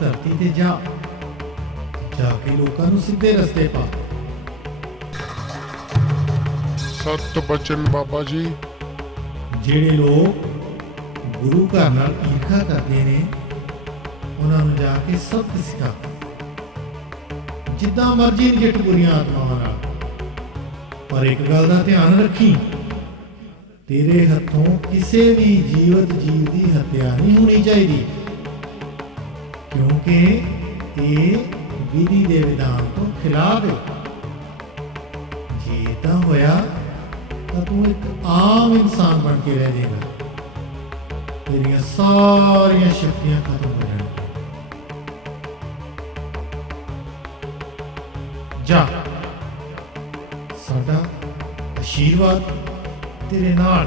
ਤੇ ਜਾ। ਜਾ ਕੇ ਲੋਕਾਂ ਨੂੰ ਸਿੱਧੇ ਰਸਤੇ ਪਾ। ਸਤ ਬਚਨ ਬਾਬਾ ਜੀ। ਜਿਹੜੇ ਲੋਕ ਗੁਰੂ ਘਰ ਨਾਲ ਈਰਖਾ ਕਰਦੇ ਨੇ ਉਹਨਾਂ ਨੂੰ ਜਾ ਕੇ ਸਬਕ ਸਿਖਾ। ਜਿੱਦਾਂ ਮਰਜ਼ੀ ਨਜਿੱਠ ਬੁਰੀਆਂ ਆਤਮਾਵਾਂ ਨਾਲ। ਪਰ ਇੱਕ ਗੱਲ ਦਾ ਧਿਆਨ ਰੱਖੀ ਤੇਰੇ ਹੱਥੋਂ ਕਿਸੇ ਵੀ ਜੀਵਤ ਜੀਵ ਦੀ ਹੱਤਿਆ ਨਹੀਂ ਹੋਣੀ ਚਾਹੀਦੀ। ਕਿਉਂਕਿ ਇਹ ਵਿਧੀ ਦੇ ਵਿਧਾਨ ਤੋਂ ਖਿਲਾਫ ਹੈ। ਜੇ ਤਾਂ ਹੋਇਆ, ਤਾਂ ਤੂੰ ਇੱਕ ਆਮ ਇਨਸਾਨ ਬਣ ਕੇ ਰਹਿ ਜਾਏਗਾ। ਤੇਰੀਆਂ ਸਾਰੀਆਂ ਸ਼ਕਤੀਆਂ ਖਤਮ ਹੋ ਜਾਣਗੀਆਂ। ਜਾ। ਸਾਡਾ ਆਸ਼ੀਰਵਾਦ ਤੇਰੇ ਨਾਲ।